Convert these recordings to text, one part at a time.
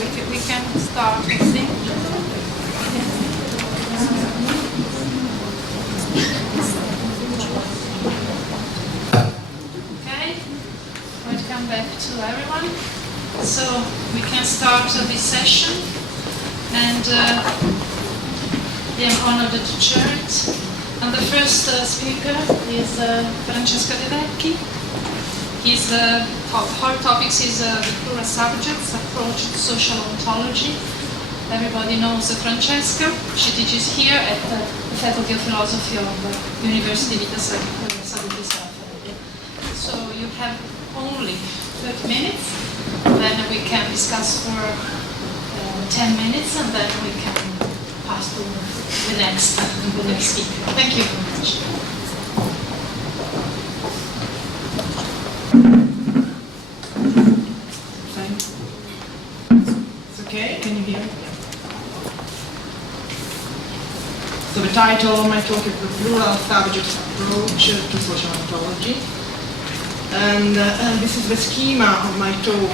we can start, I think. Okay, welcome back to everyone. So we can start this session, and I'm honored to chair it. And the first speaker is Francesca De Vecchi. His whole topics is the plural subjects approach to social ontology. Everybody knows Francesca. She teaches here at the Faculty of Philosophy of the University Vita Salute Safari. So you have only 30 minutes, then we can discuss for 10 minutes, and then we can pass to the next speaker. Thank you very much. Okay, can you hear me? So the title of my talk is The Plural Subjects Approach to Social Ontology. And this is the schema of my talk.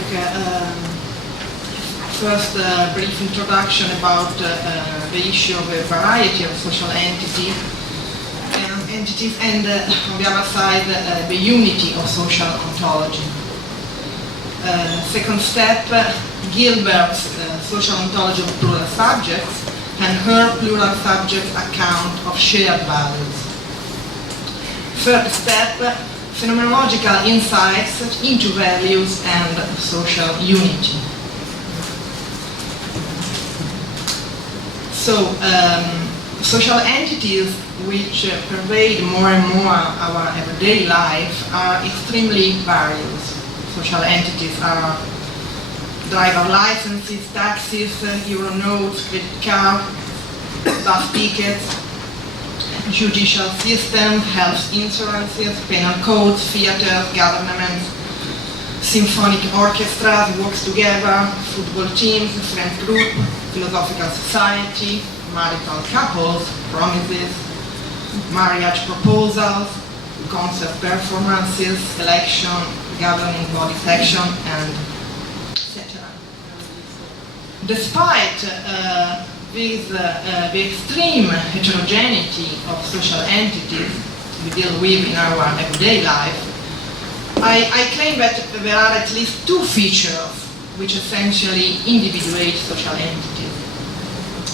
First, a brief introduction about the issue of a variety of social entities, and on the other side, the unity of social ontology. Second step, Gilbert's social ontology of plural subjects and her plural subject account of shared values. Third step, phenomenological insights into values and social unity. So, social entities which pervade more and more our everyday life are extremely various. Social entities are driver licenses, taxis, euro notes, credit card, bus tickets, judicial system, health insurances, penal codes, theaters, governments, symphonic orchestras, works together, football teams, friends group, philosophical society, marital couples, promises, marriage proposals, concert performances, election, governing body section, and etc. Despite the extreme heterogeneity of social entities we deal with in our everyday life, I claim that there are at least two features which essentially individuate social entities,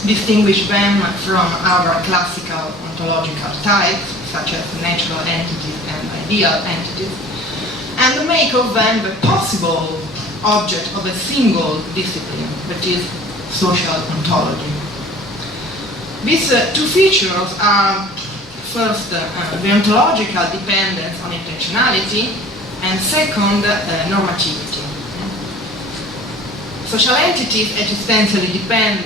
distinguish them from our classical ontological types, such as natural entities and ideal entities, and make of them the possible object of a single discipline, that is social ontology. These two features are, first, the ontological dependence on intentionality, and second, normativity. Social entities existentially depend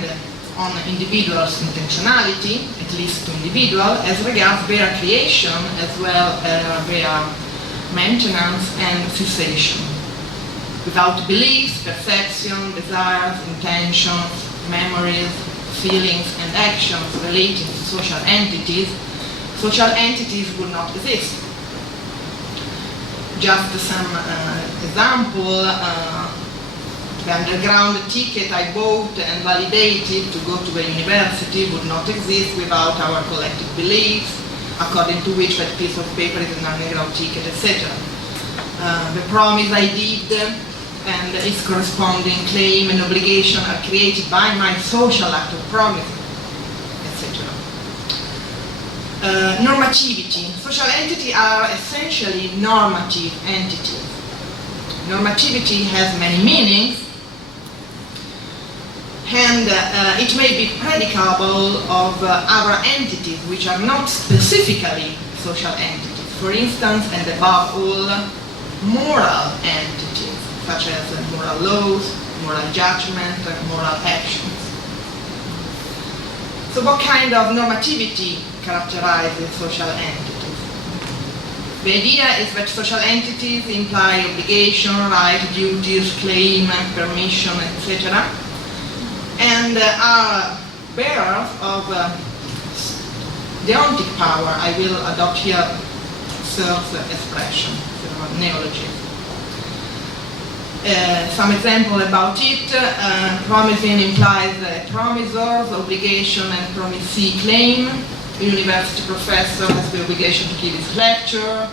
on individuals' intentionality, at least to individual, as regards their creation as well as their maintenance and cessation. Without beliefs, perception, desires, intentions, memories, feelings, and actions relating to social entities would not exist. Just some example, the underground ticket I bought and validated to go to the university would not exist without our collective beliefs, according to which that piece of paper is an underground ticket, etc. The promise I did and its corresponding claim and obligation are created by my social act of promise, etc. Normativity. Social entities are essentially normative entities. Normativity has many meanings, and it may be predicable of other entities which are not specifically social entities. For instance, and above all, moral entities, such as moral laws, moral judgment, moral actions. So what kind of normativity characterizes social entities? The idea is that social entities imply obligation, right, duties, claim, permission, etc., and are bearers of deontic power. I will adopt here Searle's expression, neologism. Some example about it. Promising implies a promisor's obligation and promisee claim. A university professor has the obligation to give his lecture,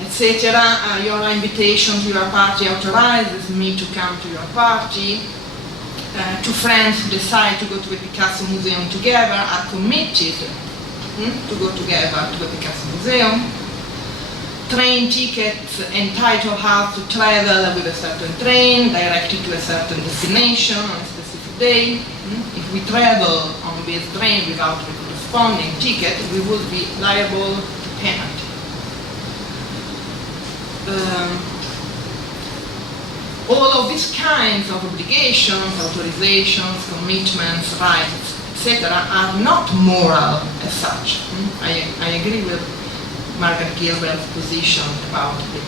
etc. Your invitation to your party authorizes me to come to your party. Two friends who decide to go to the Picasso Museum together are committed to go together to the Picasso Museum. Train tickets entitle us to travel with a certain train, directed to a certain destination on a specific day. If we travel on this train without the corresponding ticket, we would be liable to penalty. All of these kinds of obligations, authorizations, commitments, rights, etc. are not moral as such. I agree with Margaret Gilbert's position about it.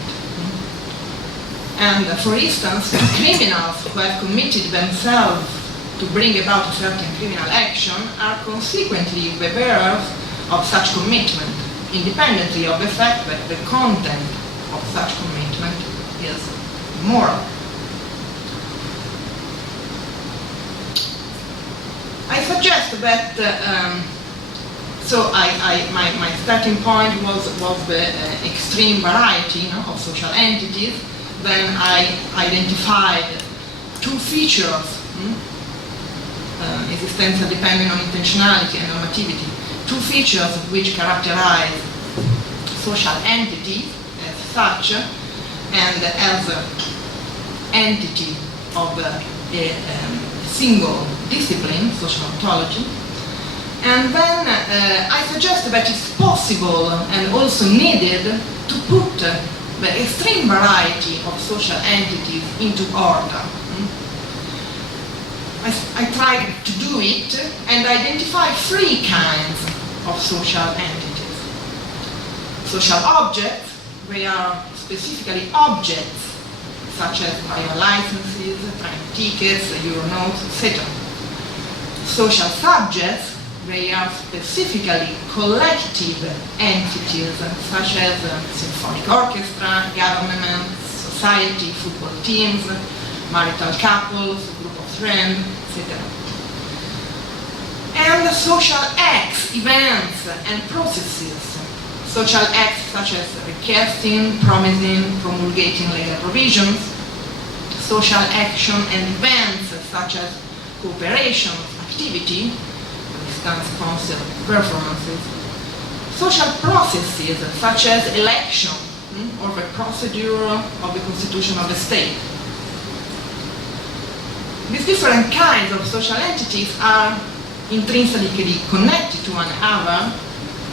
And for instance, criminals who have committed themselves to bring about a certain criminal action are consequently the bearers of such commitment, independently of the fact that the content of such commitment is moral. I suggest that my starting point was the extreme variety of social entities. Then I identified two features, existential depending on intentionality and normativity, two features which characterize social entities as such and as an entity of a single discipline, social ontology. And then I suggest that it's possible and also needed to put the extreme variety of social entities into order. I tried to do it and identify three kinds of social entities. Social objects, they are specifically objects such as biolicenses, train tickets, euro notes, etc. Social subjects, they are specifically collective entities such as symphonic orchestra, governments, society, football teams, marital couples, group of friends, etc. And social acts, events, and processes. Social acts such as requesting, promising, promulgating legal provisions. Social action and events such as cooperation, activity, concert performances, social processes such as election or the procedure of the constitution of the state. These different kinds of social entities are intrinsically connected to one another,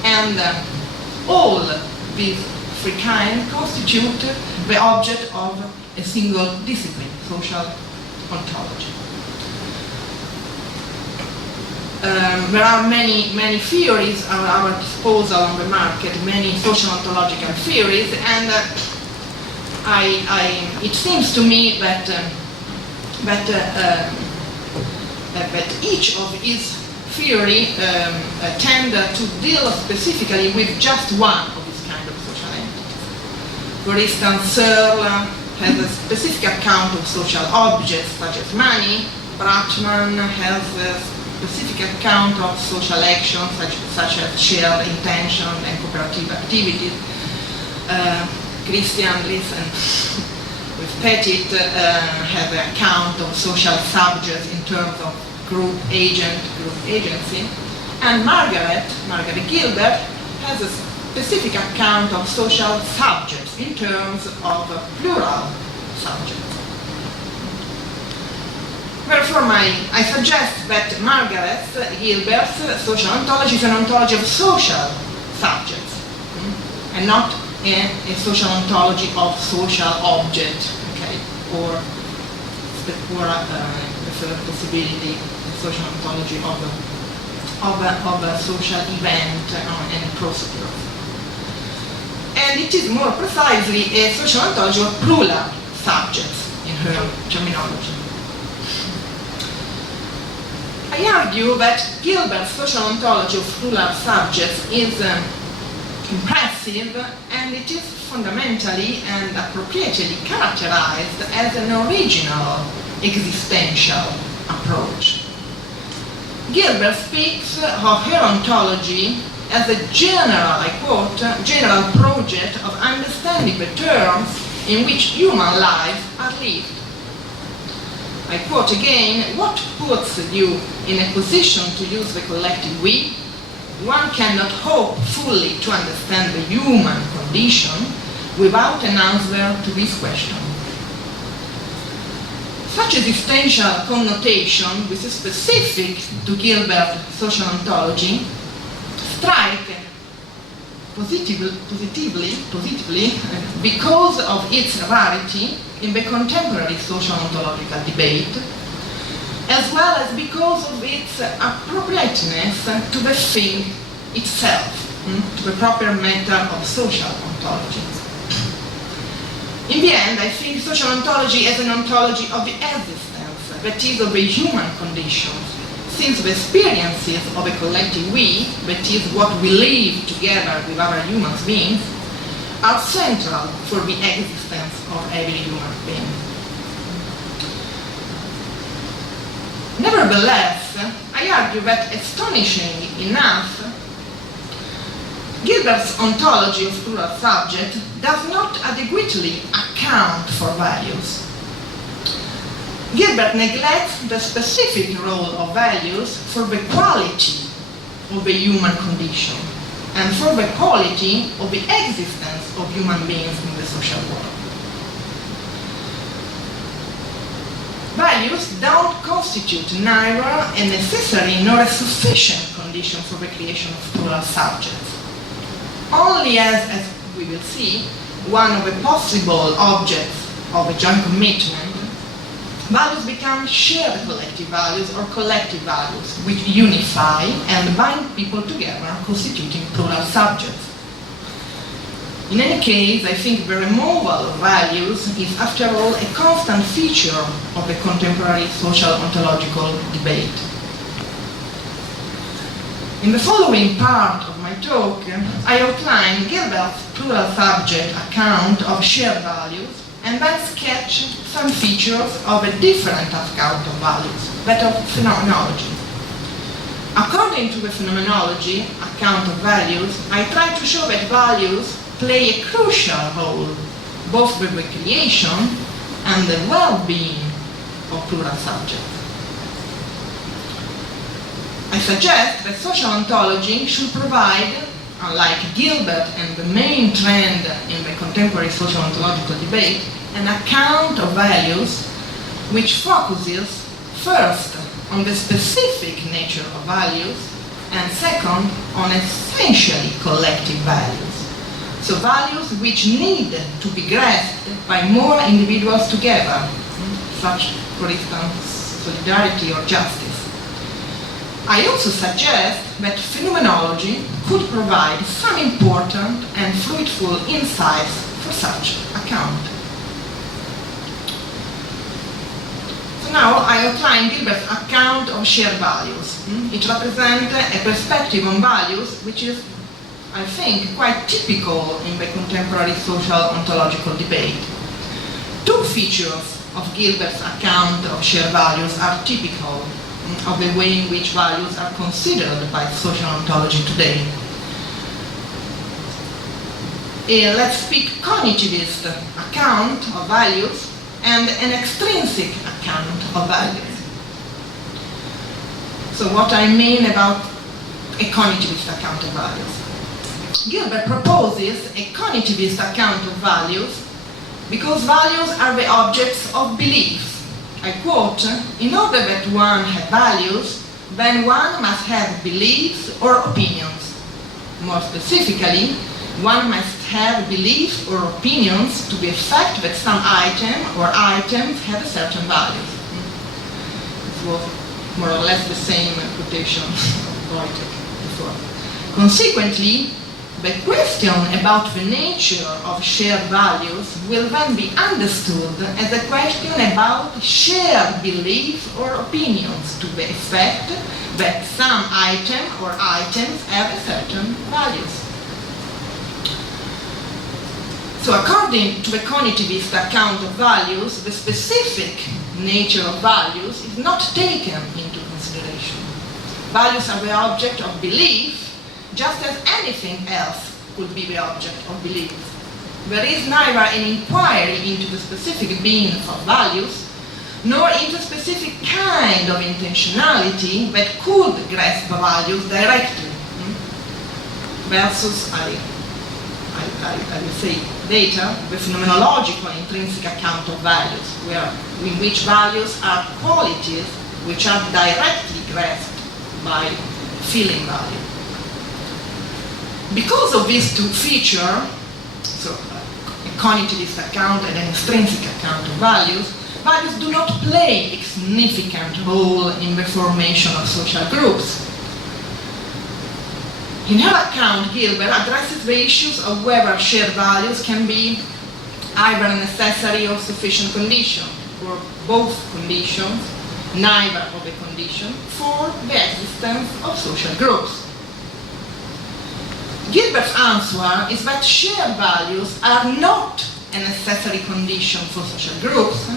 and all these three kinds constitute the object of a single discipline, social ontology. There are many theories at our disposal on the market, many social ontological theories, and it seems to me that each of these theories tend to deal specifically with just one of these kind of social entities. For instance, Searle has a specific account of social objects such as money. Bratman has a specific account of social actions such as shared intention and cooperative activities. Christian Listen with Petit have an account of social subjects in terms of group agent, group agency. And Margaret Gilbert has a specific account of social subjects in terms of plural subjects. Therefore, I suggest that Margaret Gilbert's social ontology is an ontology of social subjects, and not a social ontology of social objects, okay, or the third possibility, a social ontology of a social event and procedure. And it is more precisely a social ontology of plural subjects in her terminology. I argue that Gilbert's social ontology of plural subjects is impressive, and it is fundamentally and appropriately characterized as an original existential approach. Gilbert speaks of her ontology as a general, I quote, general project of understanding the terms in which human lives are lived. I quote again, what puts you in a position to use the collective we? One cannot hope fully to understand the human condition without an answer to this question. Such existential connotation, which is specific to Gilbert's social ontology, strike positively because of its rarity in the contemporary social ontological debate, as well as because of its appropriateness to the thing itself, to the proper matter of social ontology. In the end, I think social ontology is an ontology of the existence, that is, of the human condition, since the experiences of a collective we, that is, what we live together with other human beings, are central for the existence of every human being. Nevertheless, I argue that, astonishingly enough, Gilbert's ontology of plural subject does not adequately account for values. Gilbert neglects the specific role of values for the quality of the human condition and for the quality of the existence of human beings in the social world. Values don't constitute neither a necessary nor a sufficient condition for the creation of plural subjects. Only as we will see, one of the possible objects of a joint commitment, values become shared collective values or collective values, which unify and bind people together, constituting plural subjects. In any case, I think the removal of values is, after all, a constant feature of the contemporary social ontological debate. In the following part of my talk, I outline Gilbert's plural subject account of shared values and then sketch some features of a different account of values, that of phenomenology. According to the phenomenology account of values, I try to show that values play a crucial role both with the creation and the well-being of plural subjects. I suggest that social ontology should provide, unlike Gilbert and the main trend in the contemporary social ontological debate, an account of values which focuses first on the specific nature of values and second on essentially collective values. So values which need to be grasped by more individuals together, such, for instance, solidarity or justice. I also suggest that phenomenology could provide some important and fruitful insights for such account. So now I outline Gilbert's account of shared values. It represents a perspective on values which is, I think, quite typical in the contemporary social ontological debate. Two features of Gilbert's account of shared values are typical of the way in which values are considered by social ontology today. Let's speak cognitivist account of values and an extrinsic account of values. So what I mean about a cognitivist account of values. Gilbert proposes a cognitivist account of values because values are the objects of belief. I quote, in order that one have values, then one must have beliefs or opinions. More specifically, one must have beliefs or opinions to the effect that some item or items have a certain value. It was more or less the same quotation before. Consequently, the question about the nature of shared values will then be understood as a question about shared beliefs or opinions to the effect that some item or items have a certain values. So according to the cognitivist account of values, the specific nature of values is not taken into consideration. Values are the object of belief, just as anything else could be the object of belief. There is neither an inquiry into the specific being of values, nor into a specific kind of intentionality that could grasp the values directly. Versus, I will say later, the phenomenological intrinsic account of values, in which values are qualities which are directly grasped by feeling value. Because of these two features, so a cognitivist account and an intrinsic account of values, values do not play a significant role in the formation of social groups. In her account, Gilbert addresses the issues of whether shared values can be either a necessary or sufficient condition, or both conditions, neither of a condition, for the existence of social groups. Gilbert's answer is that shared values are not a necessary condition for social groups,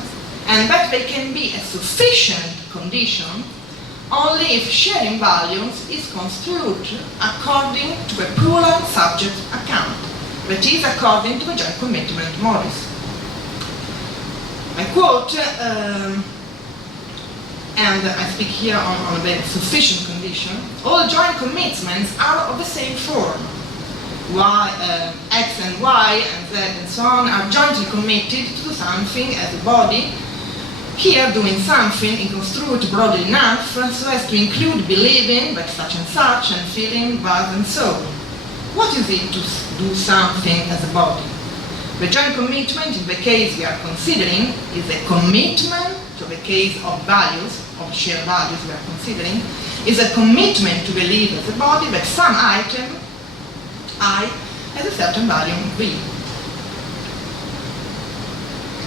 and that they can be a sufficient condition only if sharing values is construed according to the plural subject account, that is, according to the joint commitment Morris. I quote, and I speak here on the sufficient condition, all joint commitments are of the same form. X and Y and Z and so on are jointly committed to do something as a body, here doing something is construed broadly enough so as to include believing that such and such and feeling thus and so. What is it to do something as a body? The joint commitment in the case we are considering is a commitment to the case of values, of shared values we are considering, is a commitment to believe as a body that some item, I, has a certain value V.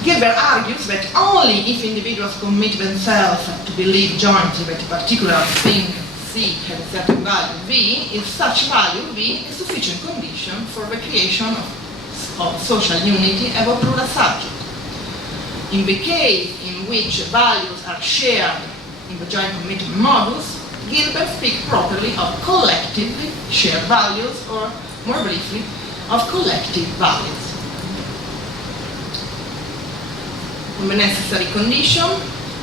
Gilbert argues that only if individuals commit themselves to believe jointly that a particular thing C has a certain value V, is such value V a sufficient condition for the creation of social unity and of plural subject. In the case in which values are shared in the joint commitment modus, Gilbert speaks properly of collectively shared values, or more briefly, of collective values. On the necessary condition,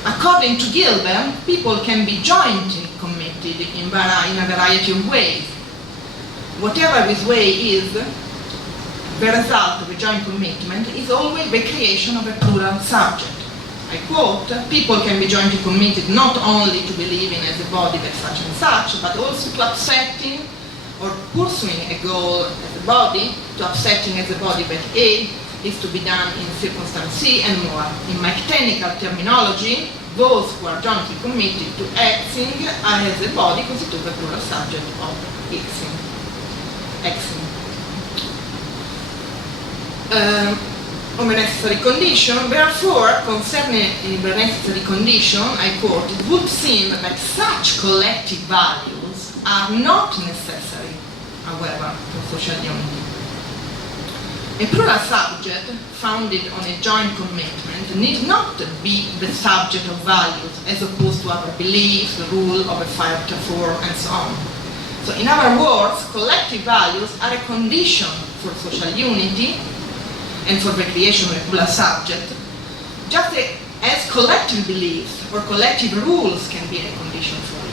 according to Gilbert, people can be jointly committed in a variety of ways. Whatever this way is, the result of a joint commitment is always the creation of a plural subject. I quote, people can be jointly committed not only to believing as a body that such and such, but also to accepting or pursuing a goal as a body, to accepting as a body that A is to be done in circumstance C, and more. In my technical terminology, those who are jointly committed to acting as a body constitute the plural subject of acting. On the necessary condition, therefore, concerning the necessary condition, I quote, it would seem that such collective values are not necessary, however, for social unity. A plural subject founded on a joint commitment need not be the subject of values as opposed to other beliefs, the rule of a factor form, and so on. So in other words, collective values are a condition for social unity and for the creation of a plural subject, just as collective beliefs or collective rules can be a condition for it.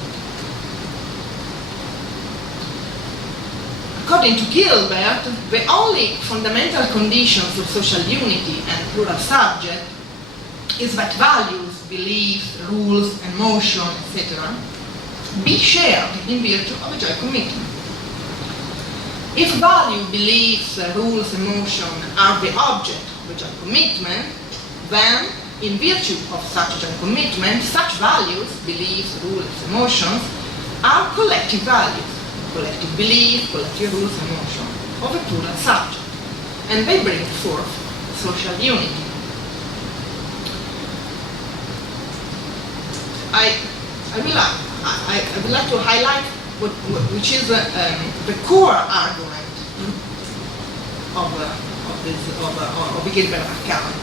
According to Gilbert, the only fundamental condition for social unity and plural subject is that values, beliefs, rules, emotion, etc. be shared in virtue of a joint commitment. If value, beliefs, rules, emotion are the object of a joint commitment, then in virtue of such a joint commitment, such values, beliefs, rules, emotions are collective values. Collective belief, collective rules, emotion of a plural subject, and they bring forth social unity. I would like to highlight which is the core argument of of Gilbert account,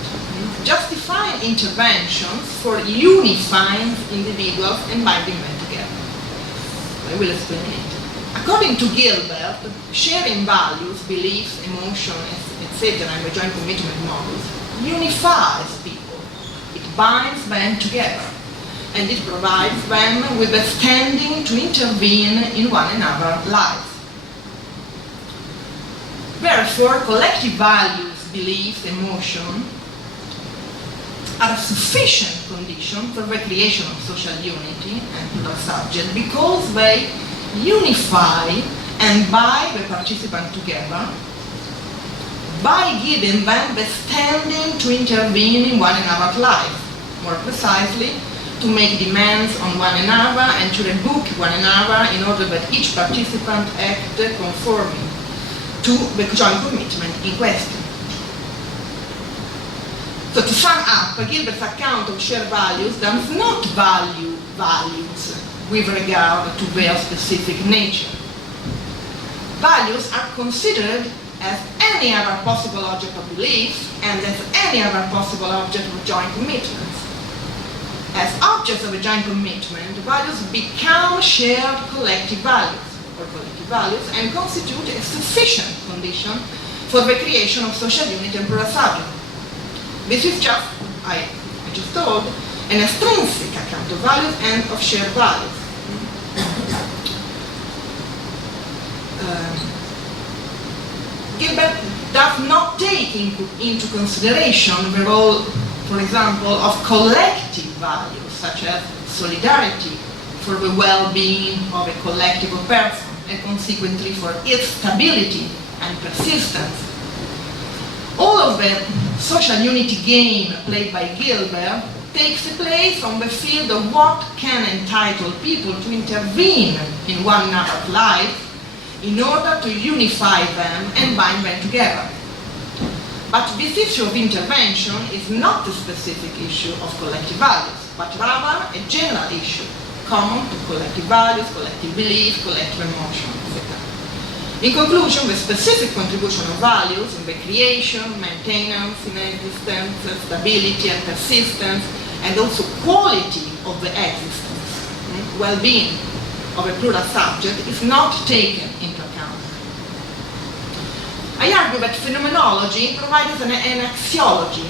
justifying interventions for unifying individuals and binding them together. I will explain it. According to Gilbert, sharing values, beliefs, emotions, etc., and the joint commitment models unifies people. It binds them together, and it provides them with the standing to intervene in one another's lives. Therefore, collective values, beliefs, emotions are a sufficient condition for the creation of social unity and plural subject because they unify and bind the participants together by giving them the standing to intervene in one another's life, more precisely, to make demands on one another and to rebook one another in order that each participant act conforming to the joint commitment in question. So to sum up, Gilbert's account of shared values does not value values with regard to their specific nature. Values are considered as any other possible object of belief and as any other possible object of joint commitments. As objects of a joint commitment, values become shared collective values, and constitute a sufficient condition for the creation of social unity and plural subject. This is just, I just told, an extrinsic account of values and of shared values. Gilbert does not take into consideration the role, for example, of collective values, such as solidarity for the well-being of a collective of persons, and consequently for its stability and persistence. All of the social unity game played by Gilbert takes place on the field of what can entitle people to intervene in one another's life in order to unify them and bind them together. But this issue of intervention is not a specific issue of collective values, but rather a general issue common to collective values, collective beliefs, collective emotions, etc. In conclusion, the specific contribution of values in the creation, maintenance in existence, stability and persistence, and also quality of the existence, well-being of a plural subject is not taken into account. I argue that phenomenology provides an axiology,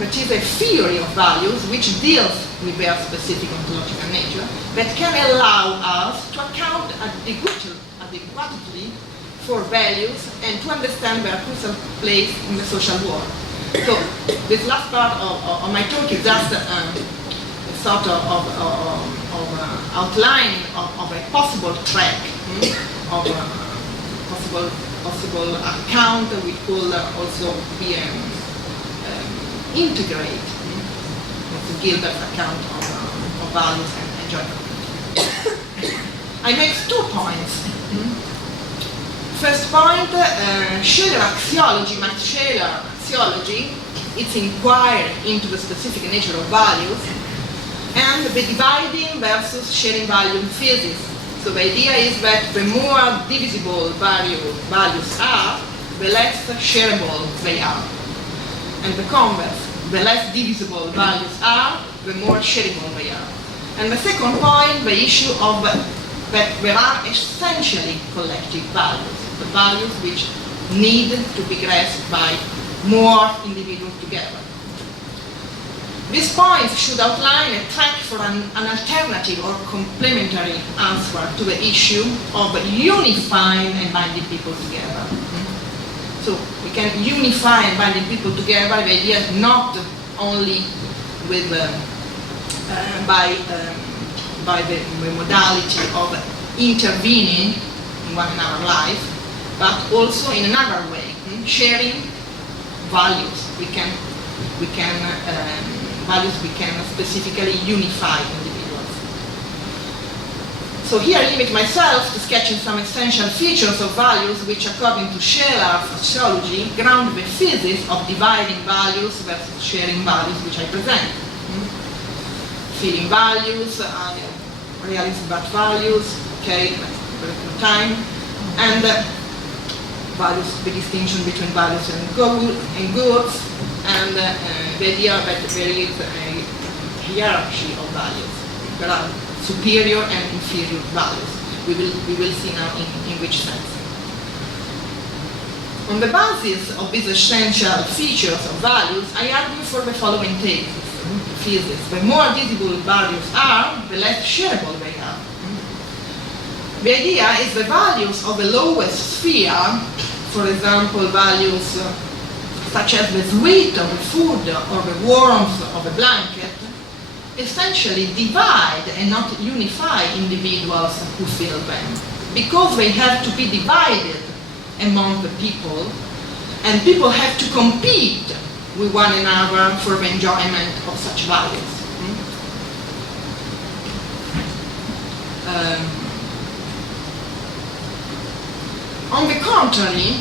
which is a theory of values which deals with their specific ontological nature, that can allow us to account adequately for values and to understand their crucial place in the social world. So this last part of my talk is just a sort of outline of a possible track, of a possible account that we could also be integrate with Gilbert's account of values and joint. I make 2 points. First point, Scheler axiology, Max Scheler axiology, its inquiry into the specific nature of values, and the dividing versus sharing value thesis. So the idea is that the more divisible values are, the less shareable they are. And the converse, the less divisible values are, the more shareable they are. And the second point, the issue of that there are essentially collective values, the values which need to be grasped by more individuals together. These points should outline a track for an alternative or complementary answer to the issue of unifying and binding people together. So we can unify and binding people together. The idea is not only with by the modality of intervening in one another's life, but also in another way, sharing values. Values we can specifically unify individuals. So here I limit myself to sketching some essential features of values which, according to Scheler's sociology, ground the thesis of dividing values versus sharing values which I present. Feeling values, realism about values, okay, very good time. And values, the distinction between values and goods, and the idea that there is a hierarchy of values. There are superior and inferior values. We will see now in which sense. On the basis of these essential features of values, I argue for the following thesis. The more visible values are, the less shareable they are. The idea is the values of the lowest sphere, for example, values such as the sweet of the food or the warmth of a blanket, essentially divide and not unify individuals who feel them, because they have to be divided among the people, and people have to compete with one another for the enjoyment of such values. On the contrary,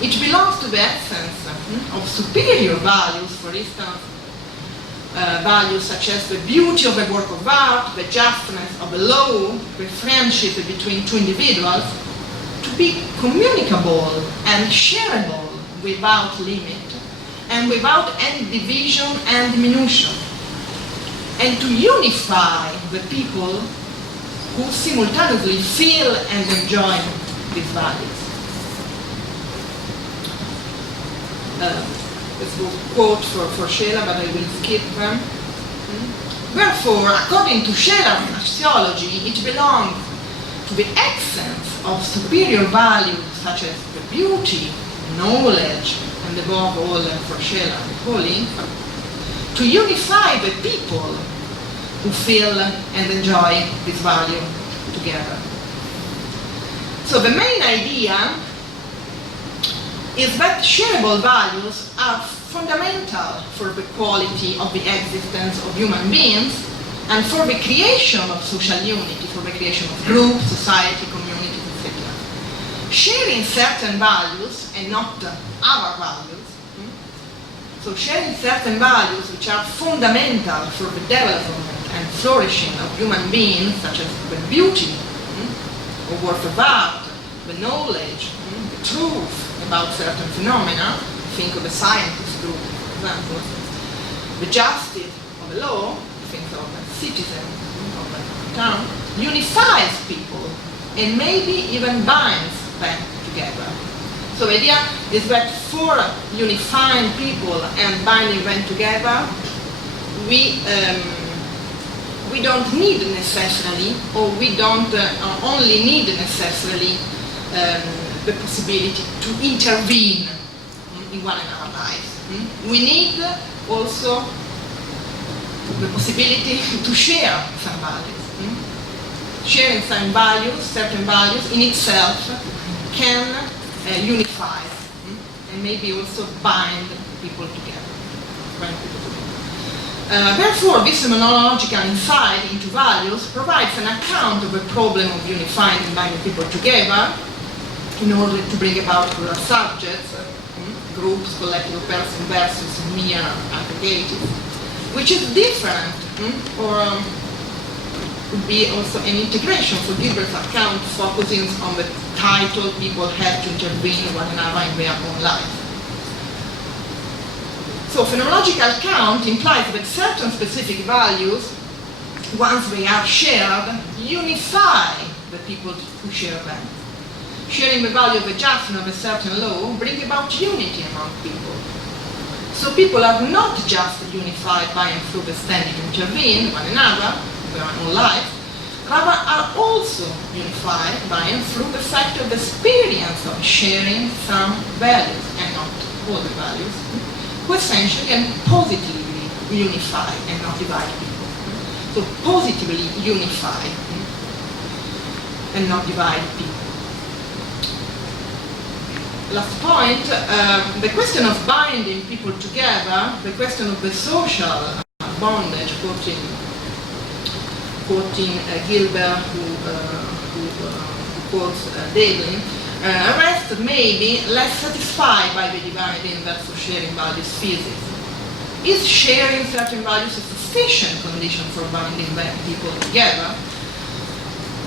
it belongs to the essence of superior values, for instance, values such as the beauty of a work of art, the justness of a law, the friendship between two individuals, to be communicable and shareable without limit and without any division and diminution, and to unify the people who simultaneously feel and enjoy these values. This was a quote for Scheler, but I will skip them. Therefore, according to Scheler's axiology, it belongs to the essence of superior values such as the beauty, knowledge, and above all for Scheler, the calling, to unify the people who feel and enjoy this value together. So the main idea is that shareable values are fundamental for the quality of the existence of human beings and for the creation of social unity, for the creation of groups, society, communities, etc. Sharing certain values and not other values, so sharing certain values which are fundamental for the development and flourishing of human beings, such as the beauty, the work of art, the knowledge, the truth about certain phenomena, think of a scientist group, for example, the justice of the law, think of a citizen of a town, unifies people and maybe even binds them together. So the idea is that for unifying people and binding them together, we don't need necessarily, or we don't only need necessarily the possibility to intervene in one another's lives. We need also the possibility to share some values. Sharing some values, certain values, in itself can unify and maybe also bind people together. Therefore, this phenomenological insight into values provides an account of the problem of unifying and binding people together in order to bring about plural subjects, groups, collective person versus mere aggregative, which is different, or would be also an integration for Gilbert's account focusing on the title people have to intervene in one another in their own life. So phenomenological account implies that certain specific values, once they are shared, unify the people who share them. Sharing the value of a justness of a certain law bring about unity among people. So people are not just unified by and through the standing to intervene one another in their own life, rather are also unified by and through the fact of the experience of sharing some values and not all the values, who essentially and positively unify and not divide people. So positively unify and not divide people. Last point, the question of binding people together, the question of the social bondage, quoting Gilbert, who quotes Devlin, rests maybe less satisfied by the dividing versus sharing values thesis. Is sharing certain values a sufficient condition for binding people together?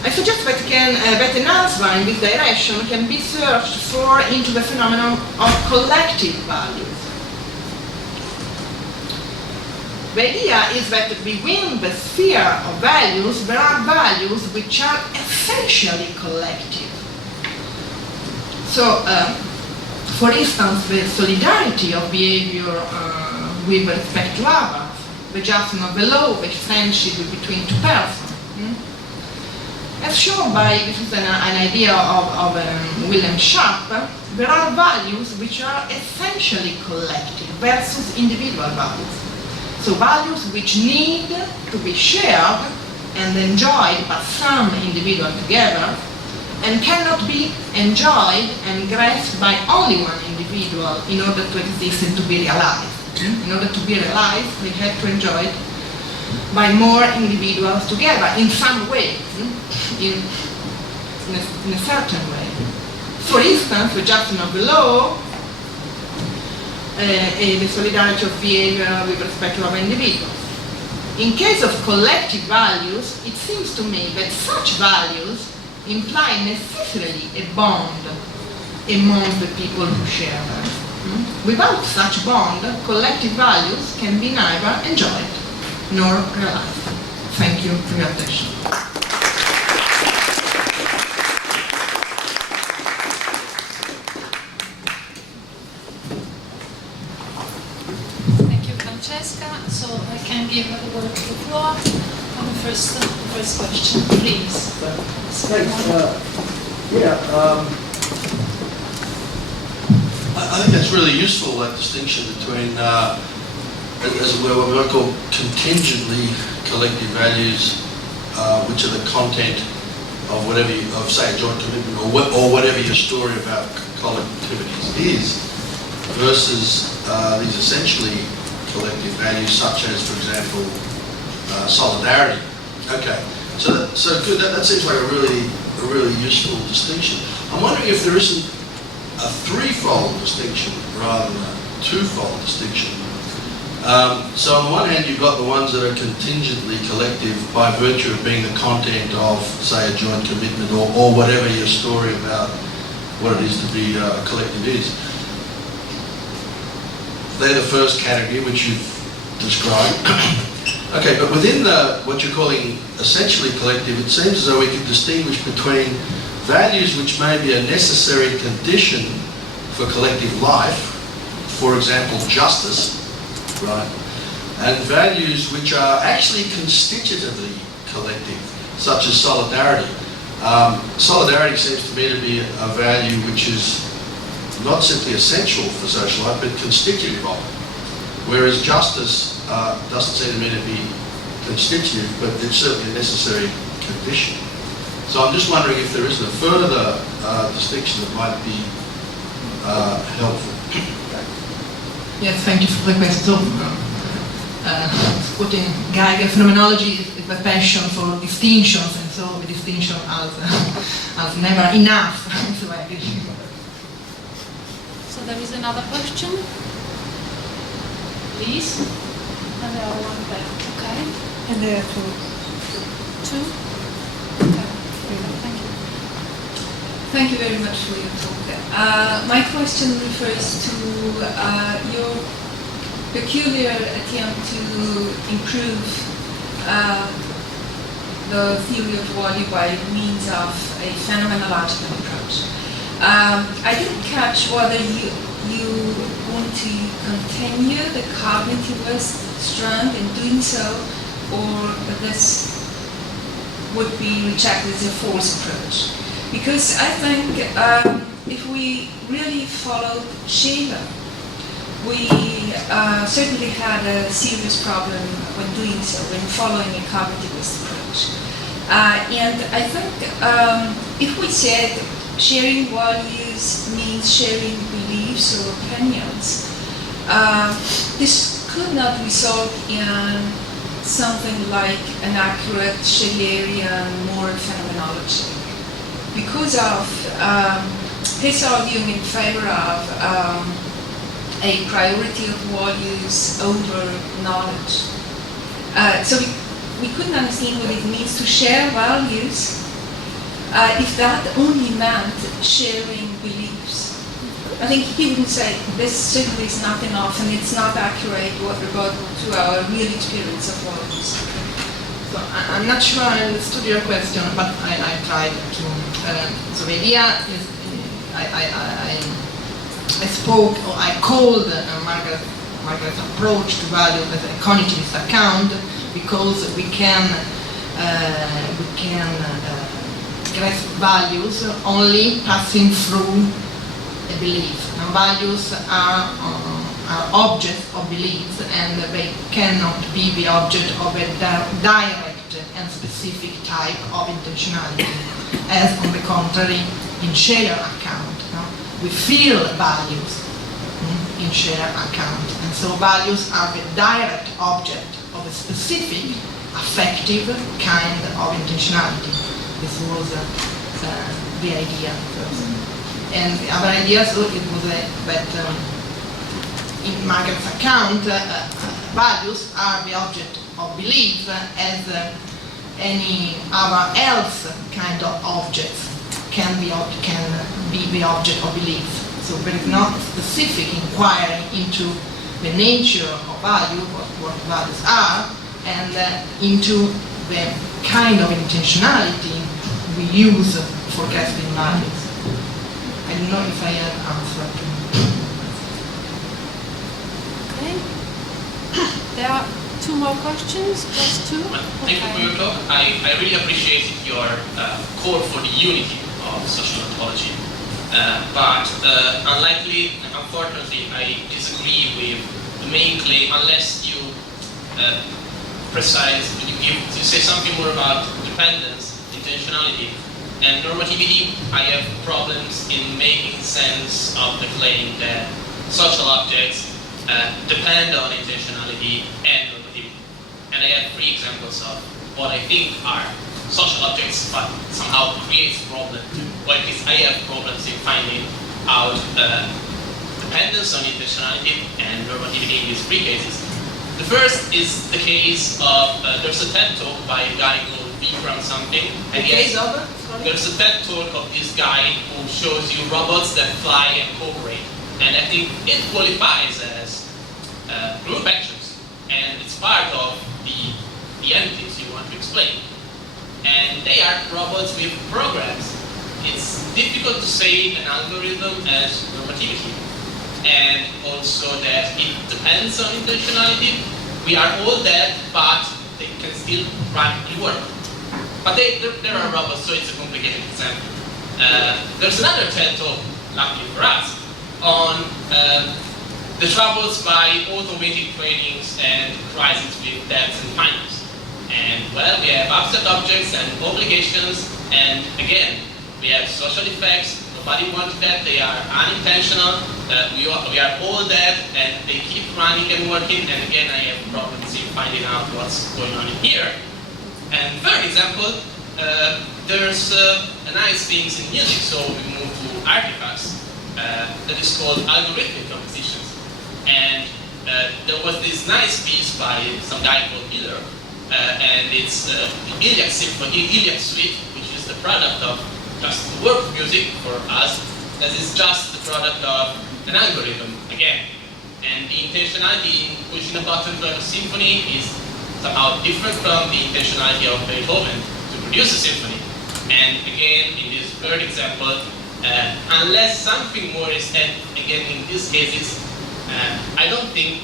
I suggest that an answer in this direction can be searched for into the phenomenon of collective values. The idea is that within the sphere of values, there are values which are essentially collective. So, for instance, the solidarity of behavior with respect to others, the judgment of the law, the friendship between two persons. As shown by, this is an idea of William Sharp, there are values which are essentially collective versus individual values. So values which need to be shared and enjoyed by some individual together and cannot be enjoyed and grasped by only one individual in order to exist and to be realized. In order to be realized, they have to enjoy it by more individuals together in some way, in a certain way. For instance, the judgment of the law, the solidarity of behavior with respect to other individuals. In case of collective values, it seems to me that such values imply necessarily a bond among the people who share them. Without such bond, collective values can be neither enjoyed nor realized. Thank you for your attention. Thank you, Francesca. So I can give the word to the floor on the first question, please. Thanks. I think that's really useful, that distinction between, as it were, what we might call contingently collective values, which are the content of whatever, say, a joint commitment or whatever your story about collectivities is, versus these essentially collective values, such as, for example, solidarity. Okay, so good. That seems like a really useful distinction. I'm wondering if there isn't a threefold distinction rather than a twofold distinction. So on the one hand, you've got the ones that are contingently collective by virtue of being the content of, say, a joint commitment or whatever your story about what it is to be a collective is. They're the first category which you've described. Okay, but within what you're calling essentially collective, it seems as though we could distinguish between values which may be a necessary condition for collective life, for example, justice, right? And values which are actually constitutively collective, such as solidarity. Solidarity seems to me to be a value which is not simply essential for social life, but constitutive of it. Whereas justice doesn't seem to me to be constitutive, but it's certainly a necessary condition. So I'm just wondering if there is a further distinction that might be helpful. Yes, thank you for the question. Quoting Geiger, phenomenology is the passion for distinctions, and so the distinction as never enough. So there is another question, please. And there are one there. Okay. And there are two. Two. Okay. Thank you. Thank you very much for your talk. My question refers to your peculiar attempt to improve the theory of value by means of a phenomenological approach. I didn't catch whether you want to continue the cognitivist strand in doing so, or this would be rejected as a false approach. Because I think if we really followed Scheler, we certainly had a serious problem when doing so, when following a cognitivist approach. And I think if we said sharing values means sharing beliefs or opinions, this could not result in something like an accurate Schelerian moral phenomenology. Because of his arguing in favor of a priority of values over knowledge. So we couldn't understand what it means to share values if that only meant sharing beliefs. I think he wouldn't say this simply is not enough and it's not accurate with regard to our real experience of values. So I'm not sure I understood your question, but I tried to. So the idea is, I spoke, or I called Margaret's approach to value as a cognitivist account because we can grasp values only passing through a belief. Now, values are objects of beliefs, and they cannot be the object of a direct and specific type of intentionality, as on the contrary in shared account. We feel values in shared account, and so values are the direct object of a specific affective kind of intentionality. This was the idea first. And the other idea, so it was that in Margaret's account, values are the object of belief as any other else kind of objects can be the object of belief. So there is not specific inquiry into the nature of value, what values are, and into the kind of intentionality we use for grasping values. I don't know if I have answered. Okay. There are two more questions, just two. Thank you for your talk. I really appreciated your call for the unity of social ontology. But unfortunately, I disagree with the main claim unless you you say something more about dependence, intentionality, and normativity. I have problems in making sense of the claim that social objects depend on intentionality and normativity. And I have three examples of what I think are social objects, but somehow creates problems. Or at least I have problems in finding out dependence on intentionality and normativity in these three cases. The first is the case of, there's a TED talk by a guy called Vikram something. And there's a TED talk of this guy who shows you robots that fly and cooperate. And I think it qualifies as group actions. And it's part of the entities you want to explain. And they are robots with programs. It's difficult to say an algorithm as normativity. And also that it depends on intentionality. We are all dead, but they can still practically work. But there are robots, so it's a complicated example. There's another TED talk, luckily for us, on the troubles by automated trainings and crises with debts and finance. And well, we have abstract objects and obligations, and again, we have social effects. Nobody wanted that, they are unintentional, we are all dead, and they keep running and working, and again I have problems in finding out what's going on in here. And third example, there's a nice things in music, so we move to artifacts, that is called algorithmic compositions. And there was this nice piece by some guy called Miller, and it's the Iliad Symphony, Iliad Suite, which is the product of just the work of music for us, that is just the product of an algorithm, again. And the intentionality in pushing a button to a symphony is somehow different from the intentionality of Beethoven to produce a symphony. And again, in this third example, unless something more is said, again in these cases, I don't think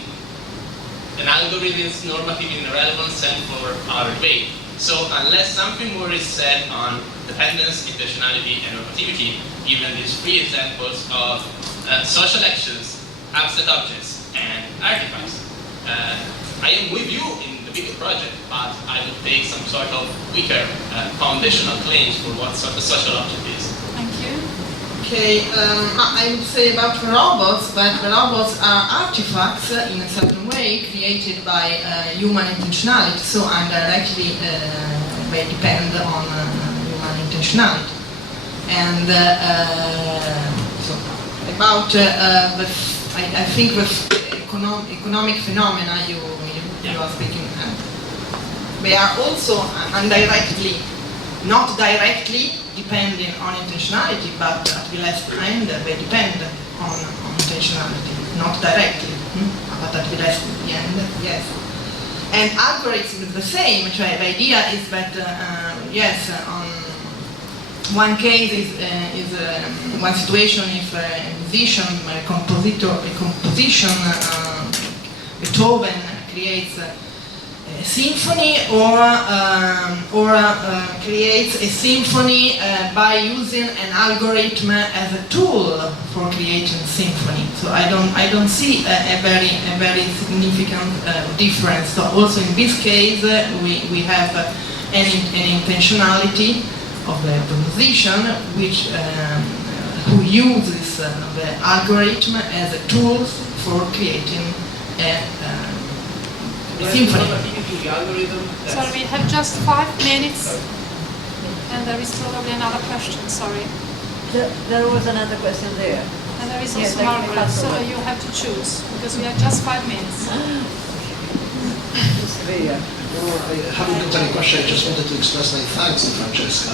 an algorithm is normative in a relevant sense for our debate. So unless something more is said on dependence, intentionality, and normativity, given these three examples of social actions, abstract objects, and artifacts, I am with you in the bigger project, but I would take some sort of weaker foundational claims for what a social object is. Thank you. Okay, I would say about the robots, but the robots are artifacts in a certain way created by human intentionality, so indirectly they depend on human intentionality. And so about I think the economic phenomena you are speaking, they are also indirectly, not directly, depending on intentionality, but at the last end they depend on intentionality, not directly, but at the last end, yes. And algorithm is the same. The idea is that yes, on one case is one situation if a musician, a composition, Beethoven creates a symphony or creates a symphony by using an algorithm as a tool for creating symphony. So I don't see a very significant difference. So also in this case we have an intentionality of the musician which who uses the algorithm as a tool for creating a symphony. Sorry, we have just 5 minutes, and there is probably another question. Sorry. There was another question there. And there is Yes, also I can Margaret, so answer. you have to choose, because we have just 5 minutes. Svea. I haven't got any question. I just wanted to express my thanks to Francesca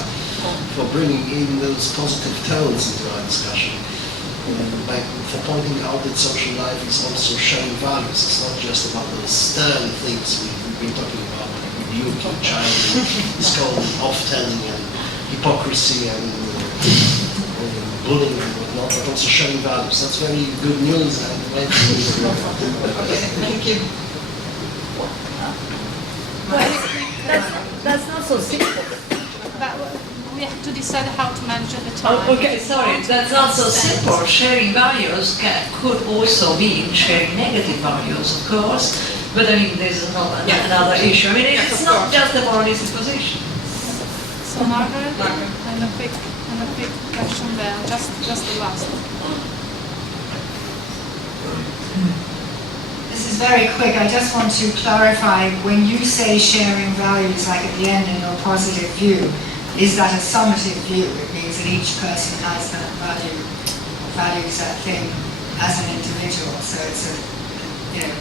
for bringing in those positive tones into our discussion. For pointing out that social life is also sharing values. It's not just about those stern things we've been talking about, like rebuking, chiding, scolding, off-telling, and hypocrisy and bullying and whatnot, but also sharing values. That's very good news, and I'm glad to hear it. Thank you. That's not so simple. But we have to decide how to manage the time. Okay, sorry, that's not so simple. Sharing values could also mean sharing negative values, of course, but I mean, there's another issue. I mean, it's not just a moralistic position. So Margaret, and a quick question there, just the last. This is very quick. I just want to clarify, when you say sharing values, like at the end in your positive view, is that a summative view? It means that each person has that value, values that thing as an individual. So it's a, you know,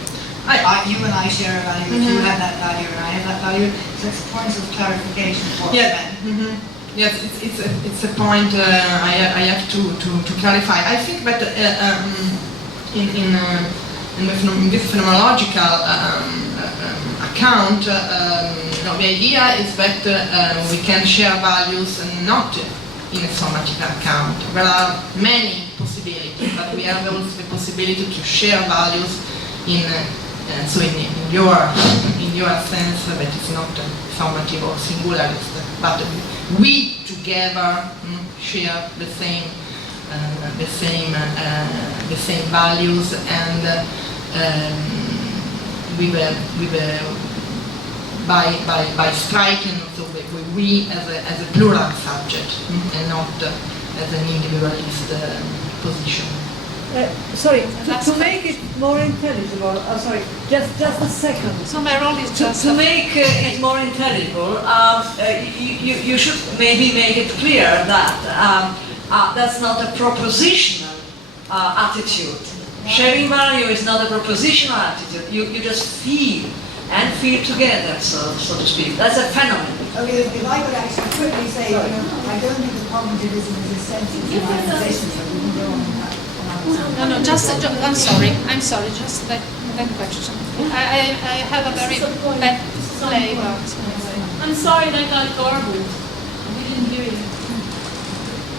you and I share a value, if you have that value and I have that value. So it's a point of clarification of what's meant. Yes, it's a point I have to clarify. I think that in this phenomenological account, the idea is that we can share values not in a summative account. There are many possibilities, but we have also the possibility to share values in your sense that it's not summative or singularist, but we together share the same values and by striking we as a plural subject and not as an individualist position. Sorry, to make it more intelligible, just a second. So my role is just To make it more intelligible, you should maybe make it clear that that's not a propositional attitude. Sharing value is not a propositional attitude. You just feel and feel together, so to speak. That's a phenomenon. Okay, if I could actually quickly say, I don't think that cognitivism is essential to my position, so we can go on that. No, I'm sorry, just that question. I have a very bad flavor. I'm sorry that got garbled. We didn't hear you.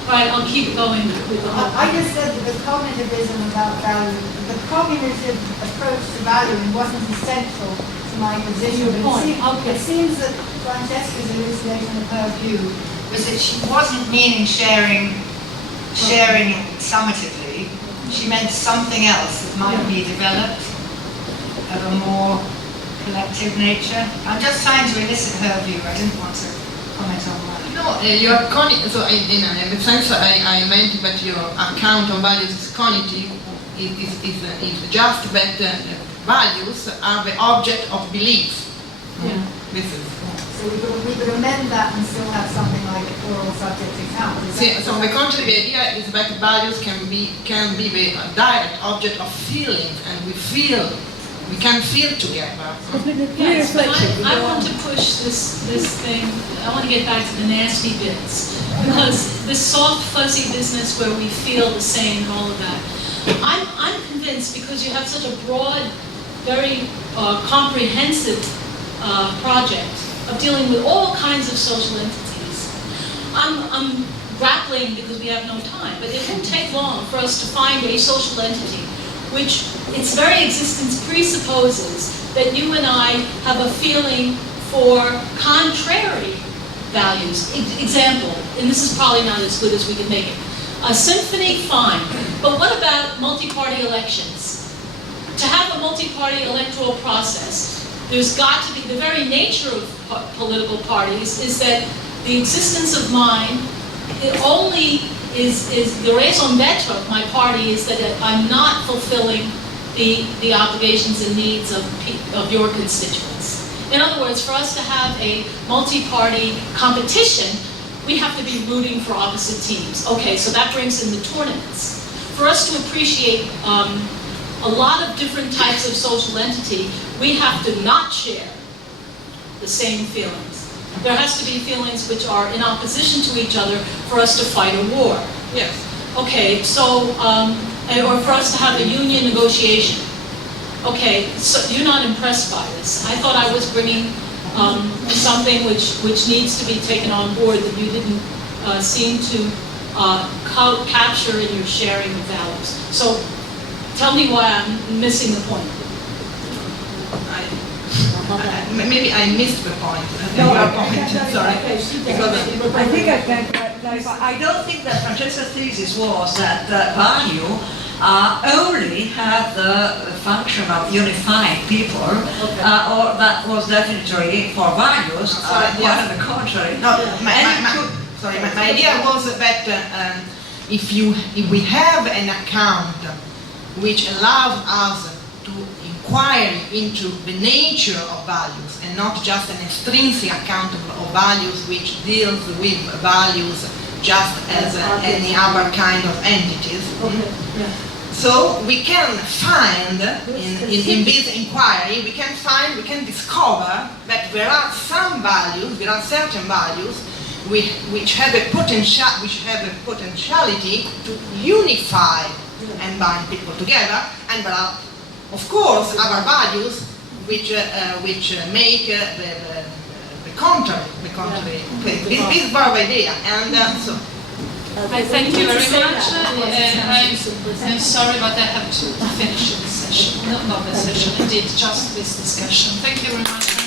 Right, I'll keep going with the whole. I just said that the cognitivism about value, the cognitive approach to valuing wasn't essential to my position. It seems that Francesca's elucidation of her view was that she wasn't meaning sharing summatively. She meant something else that might be developed of a more collective nature. I'm just trying to elicit her view. I didn't want to comment on that. No, so in the sense I meant that your account of values is cognitive, is just that values are the object of belief. Yeah. This is. So we could amend that and still have something like a plural subject account. So on the contrary, the idea is that values can be the direct object of feelings, and we feel We can feel together. Yes, but I want to push this thing, I want to get back to the nasty bits. Because this soft, fuzzy business where we feel the same and all of that. I'm convinced, because you have such a broad, very comprehensive project of dealing with all kinds of social entities. I'm grappling because we have no time, but it won't take long for us to find a social entity which its very existence presupposes that you and I have a feeling for contrary values. Example, and this is probably not as good as we can make it. A symphony, fine, but what about multi-party elections? To have a multi-party electoral process, there's got to be, the very nature of political parties is that the existence of mine, it only is the raison d'etre of my party is that I'm not fulfilling the obligations and needs of your constituents. In other words, for us to have a multi-party competition, we have to be rooting for opposite teams. Okay, so that brings in the tournaments. For us to appreciate a lot of different types of social entity, we have to not share the same feelings. There has to be feelings which are in opposition to each other for us to fight a war. Yes. Okay, so, or for us to have a union negotiation. Okay, so you're not impressed by this. I thought I was bringing something which needs to be taken on board that you didn't seem to capture in your sharing of values. So tell me why I'm missing the point. Maybe I missed the point. No, Your I point. can Sorry. I think I can clarify. I don't think that Francesca's thesis was that value only had the function of unifying people, or that was definitely for values, quite on the contrary. No, my idea was that if we have an account which allows us to inquire into the nature of values and not just an extrinsic account of values which deals with values just as any other kind of entities. So we can find in this inquiry, we can discover that there are some values, there are certain values which have a potentiality to unify and bind people together, and there are, of course, other values which make the contrary. This is our idea, and so. I thank you very much. I'm sorry, but I have to finish the session. Not the session, indeed, just this discussion. Thank you very much.